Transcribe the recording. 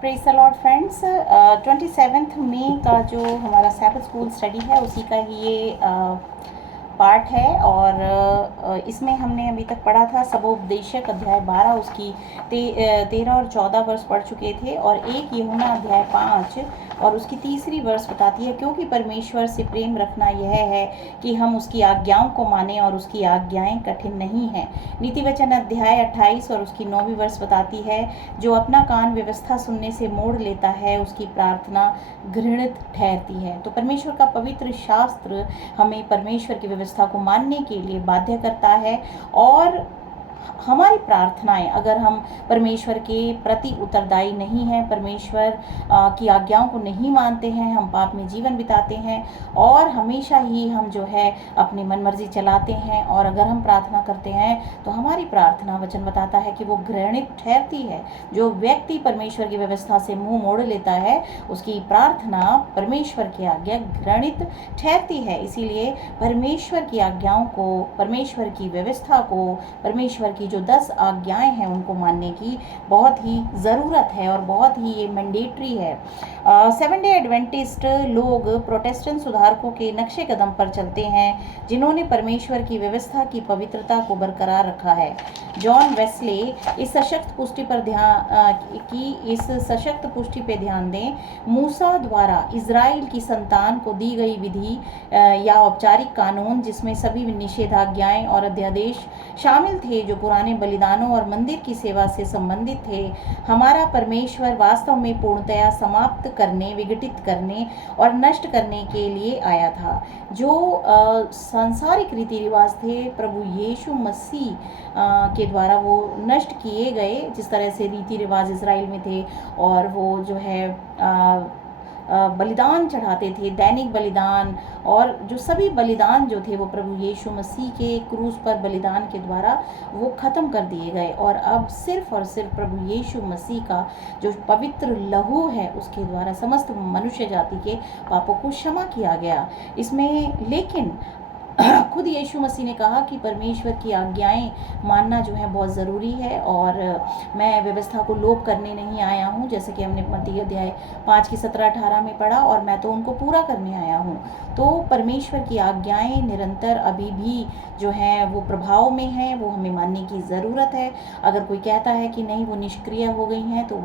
Praise the Lord friends. 27 मई का जो हमारा सैबथ स्कूल स्टडी है उसी का ही ये पार्ट है। और इसमें हमने अभी तक पढ़ा था सबोपदेशक अध्याय 12, उसकी 13 और 14 वर्ष पढ़ चुके थे। और एक यूहन्ना अध्याय 5 और उसकी 3री वर्ष बताती है, क्योंकि परमेश्वर से प्रेम रखना यह है कि हम उसकी आज्ञाओं को माने और उसकी आज्ञाएं कठिन नहीं हैं। नीति वचन अध्याय 28 और उसकी 9वीं वर्ष बताती है, जो अपना कान व्यवस्था सुनने से मोड़ लेता है उसकी प्रार्थना घृणित ठहरती है। तो परमेश्वर का पवित्र शास्त्र हमें परमेश्वर की व्यवस्था को मानने के लिए बाध्य करता है। और हमारी प्रार्थनाएं अगर हम परमेश्वर के प्रति उत्तरदायी नहीं हैं, परमेश्वर की आज्ञाओं को नहीं मानते हैं, हम पाप में जीवन बिताते हैं और हमेशा ही हम जो है अपनी मनमर्जी चलाते हैं, और अगर हम प्रार्थना करते हैं तो हमारी प्रार्थना, वचन बताता है कि वो घृणित ठहरती है। जो व्यक्ति परमेश्वर की व्यवस्था से मुंह मोड़ लेता है उसकी प्रार्थना परमेश्वर की आज्ञा घृणित ठहरती है। इसीलिए परमेश्वर की आज्ञाओं को, परमेश्वर की व्यवस्था को, परमेश्वर की जो 10 आज्ञाएं हैं उनको मानने की बहुत ही ज़रूरत है और बहुत ही ये मैंडेटरी है। 7 डे एडवेंटिस्ट लोग प्रोटेस्टेंट सुधारकों के नक्शे कदम पर चलते हैं, जिन्होंने परमेश्वर की व्यवस्था की पवित्रता को बरकरार रखा है। जॉन वेस्ले इस सशक्त पुष्टि पे ध्यान दें। मूसा द्वारा इज़राइल की संतान को दी गई विधि या औपचारिक कानून, जिसमें सभी निषेधाज्ञाएं और अध्यादेश शामिल थे जो पुराने बलिदानों और मंदिर की सेवा से संबंधित थे, हमारा परमेश्वर वास्तव में पूर्णतया समाप्त करने, विघटित करने और नष्ट करने के लिए आया था। जो सांसारिक रीति रिवाज थे प्रभु यीशु मसीह के द्वारा वो नष्ट किए गए। जिस तरह से रीति रिवाज इज़राइल में थे और वो जो है बलिदान चढ़ाते थे, दैनिक बलिदान, और जो सभी बलिदान जो थे वो प्रभु यीशु मसीह के क्रूस पर बलिदान के द्वारा वो ख़त्म कर दिए गए। और अब सिर्फ और सिर्फ प्रभु यीशु मसीह का जो पवित्र लहू है उसके द्वारा समस्त मनुष्य जाति के पापों को क्षमा किया गया। इसमें लेकिन खुद यीशु मसीह ने कहा कि परमेश्वर की आज्ञाएं मानना जो है बहुत ज़रूरी है, और मैं व्यवस्था को लोप करने नहीं आया हूँ, जैसे कि हमने मत्ती अध्याय 5 की 17-18 में पढ़ा, और मैं तो उनको पूरा करने आया हूँ। तो परमेश्वर की आज्ञाएं निरंतर अभी भी जो है वो प्रभाव में हैं, वो हमें मानने की ज़रूरत है। अगर कोई कहता है कि नहीं वो निष्क्रिय हो गई हैं तो